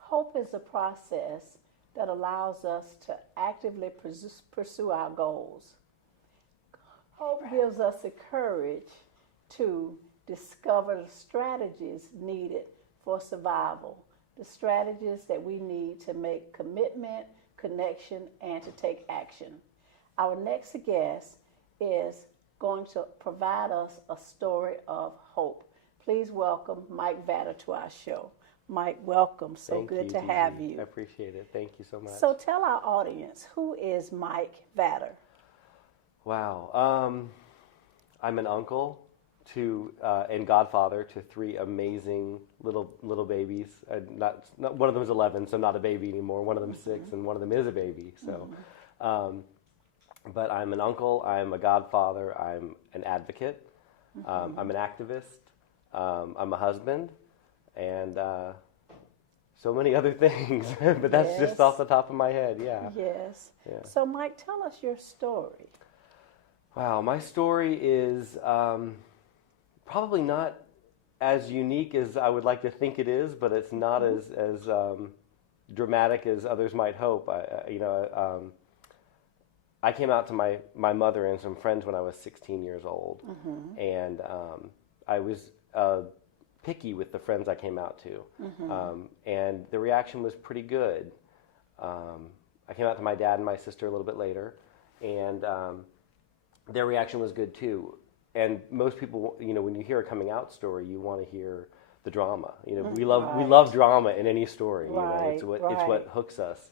Hope is a process that allows us to actively pursue our goals. Hope gives us the courage to discover the strategies needed for survival, the strategies that we need to make commitment, connection, and to take action. Our next guest is going to provide us a story of hope. Please welcome Mike Vatter to our show. Mike, welcome. So good to have you. I appreciate it. Thank you so much. So tell our audience, who is Mike Vatter? Wow. I'm an uncle to and godfather to three amazing little babies. Not one of them is 11, so not a baby anymore. One of them is 6, and one of them is a baby. So, but I'm an uncle. I'm a godfather. I'm an advocate. I'm an activist. I'm a husband, and so many other things. But that's just off the top of my head. Yeah. Yes. Yeah. So, Mike, tell us your story. Wow, my story is probably not as unique as I would like to think it is, but it's not as dramatic as others might hope. I came out to my mother and some friends when I was 16 years old, and I was picky with the friends I came out to, and the reaction was pretty good. I came out to my dad and my sister a little bit later, and their reaction was good too. And most people, when you hear a coming out story, you want to hear the drama. We love drama in any story. It's what hooks us.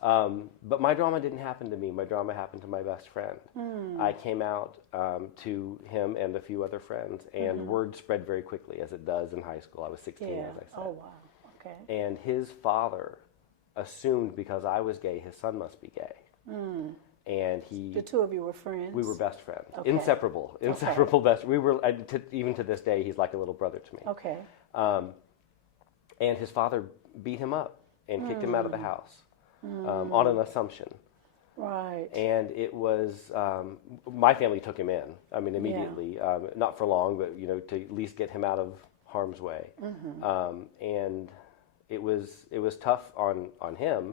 But my drama didn't happen to me. My drama happened to my best friend. I came out to him and a few other friends, and word spread very quickly, as it does in high school. I was 16, as I said. Oh, wow. Okay. And his father assumed because I was gay, his son must be gay. And The two of you were friends? We were best friends. Okay. Inseparable best. We were, even to this day, he's like a little brother to me. Okay. And his father beat him up and kicked him out of the house on an assumption. Right. And it was, my family took him in, immediately. Not for long, but, to at least get him out of harm's way. And it was tough on him.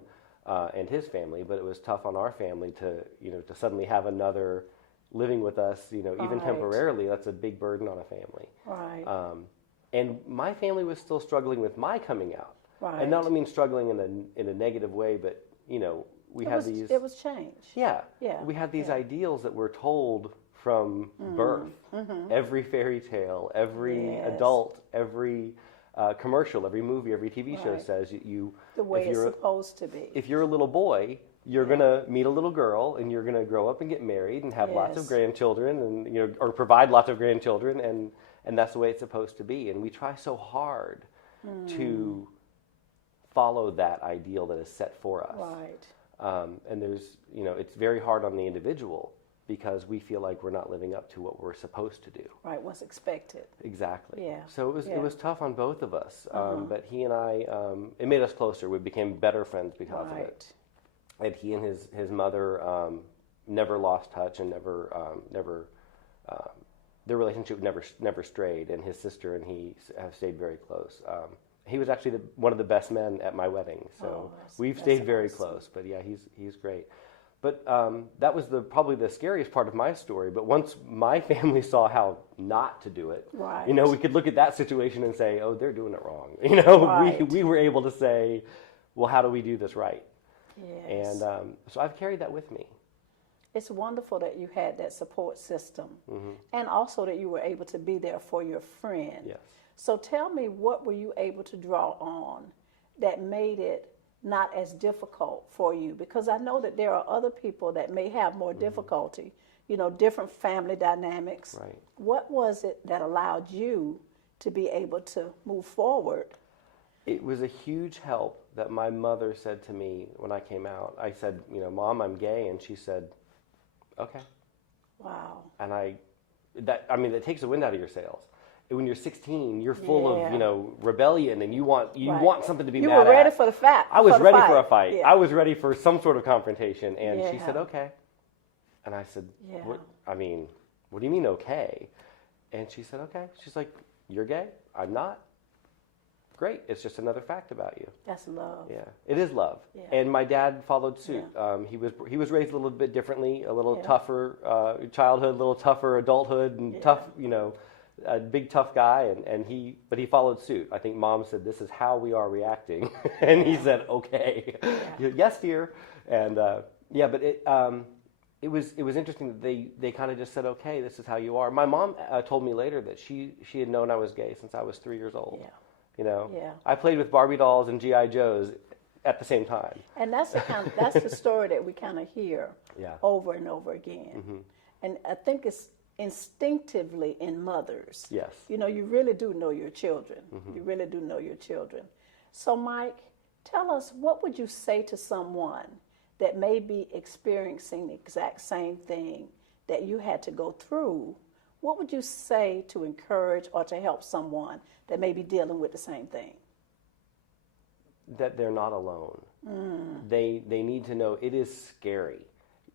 And his family, but it was tough on our family to suddenly have another living with us, even temporarily. That's a big burden on a family. Right. And my family was still struggling with my coming out. Right. And not only mean struggling in a negative way, but we had these. It was change. Yeah. Yeah. We had these ideals that we're told from birth. Every fairy tale, every adult, every commercial, every movie, every TV show says you. The way it's supposed to be. If you're a little boy, you're gonna meet a little girl, and you're gonna grow up and get married and have lots of grandchildren, and or provide lots of grandchildren, and that's the way it's supposed to be. And we try so hard to follow that ideal that is set for us. Right. And there's it's very hard on the individual, because we feel like we're not living up to what we're supposed to do. Right, what's expected. Exactly. Yeah. So it was tough on both of us, but he and I, it made us closer. We became better friends because of it. And he and his mother never lost touch, and never their relationship never strayed. And his sister and he have stayed very close. He was actually one of the best men at my wedding, so we've stayed very close. But yeah, he's great. But that was probably the scariest part of my story. But once my family saw how not to do it, we could look at that situation and say, "Oh, they're doing it wrong." We were able to say, "Well, how do we do this right?" Yes. And so I've carried that with me. It's wonderful that you had that support system, and also that you were able to be there for your friend. Yes. So tell me, what were you able to draw on that made it not as difficult for you? Because I know that there are other people that may have more difficulty, different family dynamics. Right. What was it that allowed you to be able to move forward? It was a huge help that my mother said to me when I came out. I said, Mom, I'm gay. And she said, okay. Wow. And that takes the wind out of your sails. When you're 16, you're full of, rebellion, and you want something to be mad at. You were ready for the fight. I was ready for a fight. Yeah. I was ready for some sort of confrontation. And she said, okay. And I said, what do you mean, okay? And she said, okay. She's like, you're gay? I'm not? Great. It's just another fact about you. That's love. Yeah, it is love. Yeah. And my dad followed suit. Yeah. He was raised a little bit differently, a little tougher childhood, a little tougher adulthood, and tough, a big tough guy. But he followed suit. I think Mom said, "This is how we are reacting," and he said, "Okay, yes, dear." And but it was interesting that they kind of just said, "Okay, this is how you are." My mom told me later that she had known I was gay since I was 3 years old. Yeah. I played with Barbie dolls and GI Joes at the same time. And that's the story that we kind of hear over and over again. Mm-hmm. And I think it's instinctively in mothers. Yes. You really do know your children. Mm-hmm. You really do know your children. So, Mike, tell us, what would you say to someone that may be experiencing the exact same thing that you had to go through? What would you say to encourage or to help someone that may be dealing with the same thing? That they're not alone. They need to know it is scary.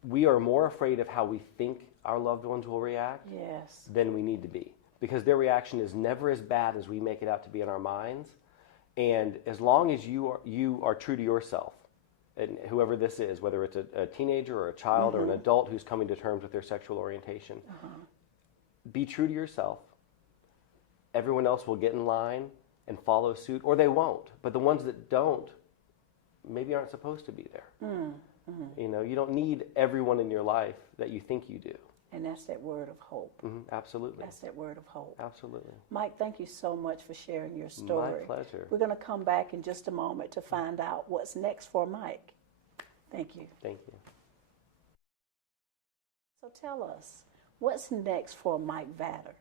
We are more afraid of how we think our loved ones will react than we need to be, because their reaction is never as bad as we make it out to be in our minds. And as long as you are true to yourself, and whoever this is, whether it's a teenager or a child or an adult who's coming to terms with their sexual orientation, be true to yourself. Everyone else will get in line and follow suit, or they won't. But the ones that don't maybe aren't supposed to be there. You don't need everyone in your life that you think you do. And that's that word of hope. Absolutely. That's that word of hope. Absolutely. Mike, thank you so much for sharing your story. My pleasure. We're going to come back in just a moment to find out what's next for Mike. Thank you. Thank you. So tell us, what's next for Mike Vatter?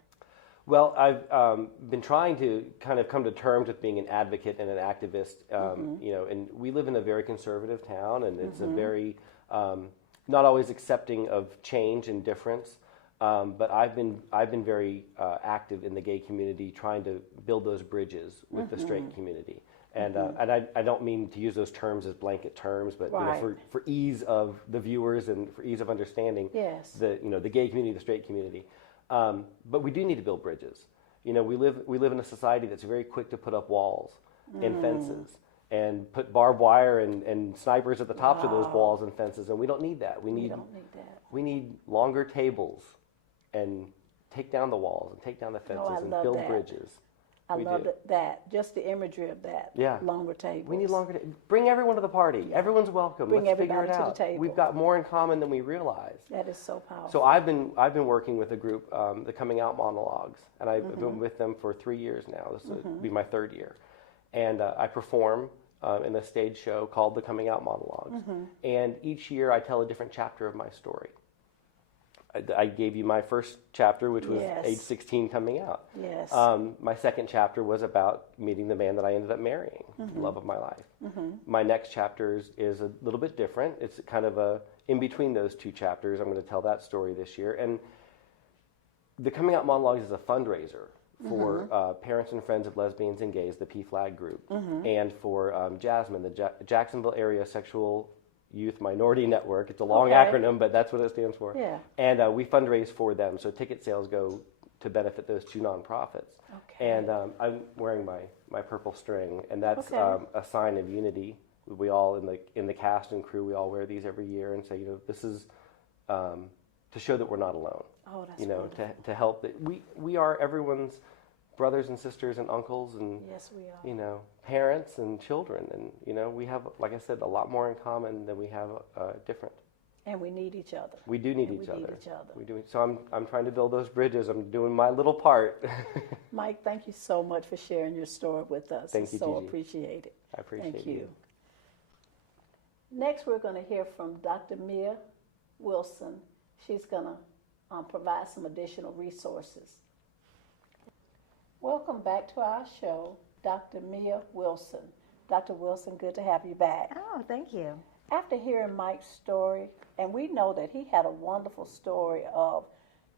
Well, I've been trying to kind of come to terms with being an advocate and an activist, and we live in a very conservative town, and it's a very not always accepting of change and difference. But I've been very active in the gay community, trying to build those bridges with the straight community. And I don't mean to use those terms as blanket terms, but for ease of the viewers and for ease of understanding, the gay community, the straight community. But we do need to build bridges. We live in a society that's very quick to put up walls and fences and put barbed wire and snipers at the tops of those walls and fences, and we don't need that. We need longer tables and take down the walls and take down the fences and build bridges. I love that. Just the imagery of that. Yeah. Longer tables. We need longer bring everyone to the party. Yeah. Everyone's welcome. Let's figure it out. To the table. We've got more in common than we realize. That is so powerful. So I've been working with a group, the Coming Out Monologues, and I've been with them for 3 years now. This will be my 3rd year. And I perform in a stage show called the Coming Out Monologues. And each year I tell a different chapter of my story. I gave you my first chapter, which was age 16 coming out. Yes. My second chapter was about meeting the man that I ended up marrying, the love of my life. My next chapter is a little bit different. It's kind of in between those 2 chapters. I'm going to tell that story this year. And the Coming Out Monologues is a fundraiser for parents and friends of lesbians and gays, the PFLAG group, and for Jasmine, the Jacksonville Area Sexual Youth Minority Network. It's a long acronym, but that's what it stands for. Yeah. And we fundraise for them. So ticket sales go to benefit those 2 nonprofits. Okay. And I'm wearing my purple string, and that's a sign of unity. We all in the cast and crew, we all wear these every year and say, this is to show that we're not alone. Oh, that's to help that we are everyone's brothers and sisters and uncles and yes, we are. Parents and children, and we have, like I said, a lot more in common than we have different. And we need each other. We do need each other. We do. So I'm trying to build those bridges. I'm doing my little part. Mike, thank you so much for sharing your story with us. Thank you, so Gigi. appreciate it. I appreciate you. Next, we're going to hear from Dr. Mia Wilson. She's going to provide some additional resources. Welcome back to our show, Dr. Mia Wilson. Dr. Wilson, good to have you back. Oh, thank you. After hearing Mike's story, and we know that he had a wonderful story of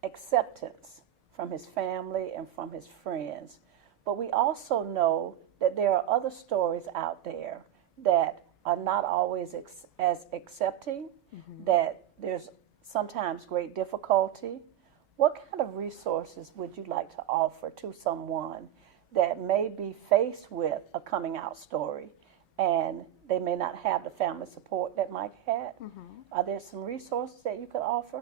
acceptance from his family and from his friends, but we also know that there are other stories out there that are not always as accepting, that there's sometimes great difficulty. What kind of resources would you like to offer to someone that may be faced with a coming out story and they may not have the family support that Mike had? Are there some resources that you could offer?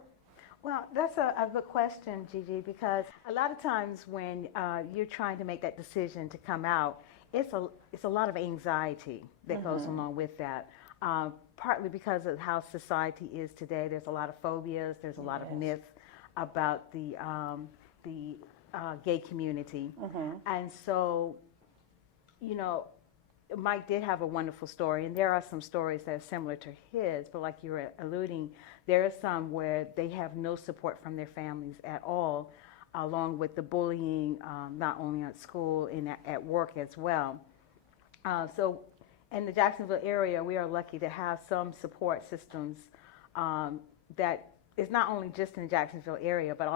Well, that's a good question, Gigi, because a lot of times when you're trying to make that decision to come out, it's a lot of anxiety that goes along with that. Partly because of how society is today, there's a lot of phobias, there's a lot of myths about the gay community. And so, you know, Mike did have a wonderful story, and there are some stories that are similar to his, but like you were alluding, there are some where they have no support from their families at all, along with the bullying, not only at school and at work as well. So in the Jacksonville area, we are lucky to have some support systems that is not only just in the Jacksonville area, but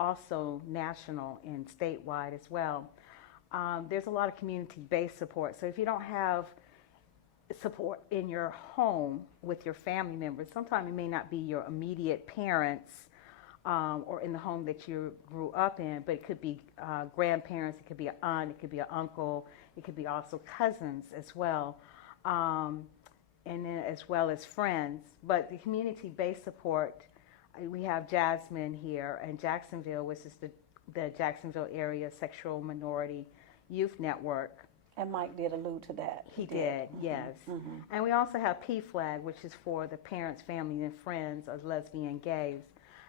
also national and statewide as well. There's a lot of community-based support. So if you don't have support in your home with your family members, sometimes it may not be your immediate parents or in the home that you grew up in, but it could be grandparents, it could be an aunt, it could be an uncle, it could be also cousins as well, and then as well as friends. But the community-based support, we have Jasmine here in Jacksonville, which is the Jacksonville Area Sexual Minority Youth Network. And Mike did allude to that. He did, yes. And we also have PFLAG, which is for the parents, family, and friends of lesbian gays.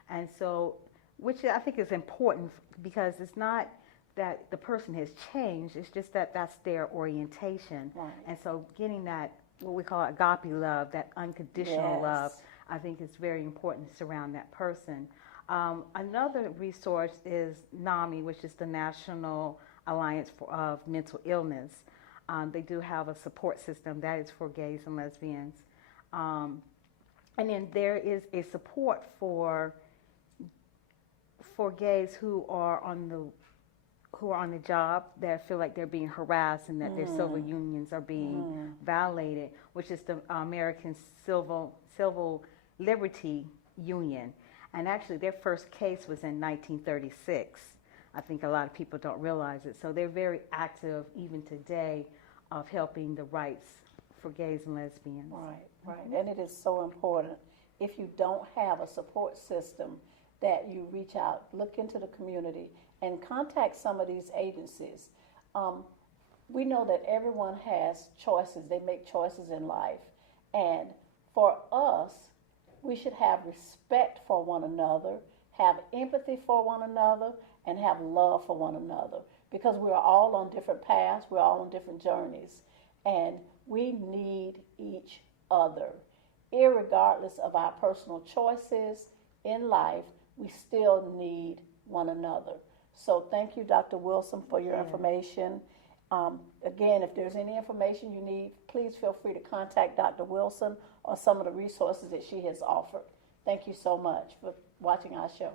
And so, which I think is important because it's not that the person has changed, it's just that that's their orientation. Right. And so getting that, what we call agape love, that unconditional love, I think is very important to surround that person. Another resource is NAMI, which is the National Alliance of Mental Illness. They do have a support system that is for gays and lesbians. And then there is a support for gays who are on the job that feel like they're being harassed and that their civil unions are being violated, which is the American Civil Liberty Union. And actually their first case was in 1936. I think a lot of people don't realize it. So they're very active even today of helping the rights for gays and lesbians. Right. And it is so important. If you don't have a support system, that you reach out, look into the community, and contact some of these agencies. We know that everyone has choices. They make choices in life. And for us, we should have respect for one another, have empathy for one another, and have love for one another. Because we're all on different paths, we're all on different journeys. And we need each other. Irregardless of our personal choices in life, we still need one another. So thank you, Dr. Wilson, for your information. Again, if there's any information you need, please feel free to contact Dr. Wilson or some of the resources that she has offered. Thank you so much for watching our show.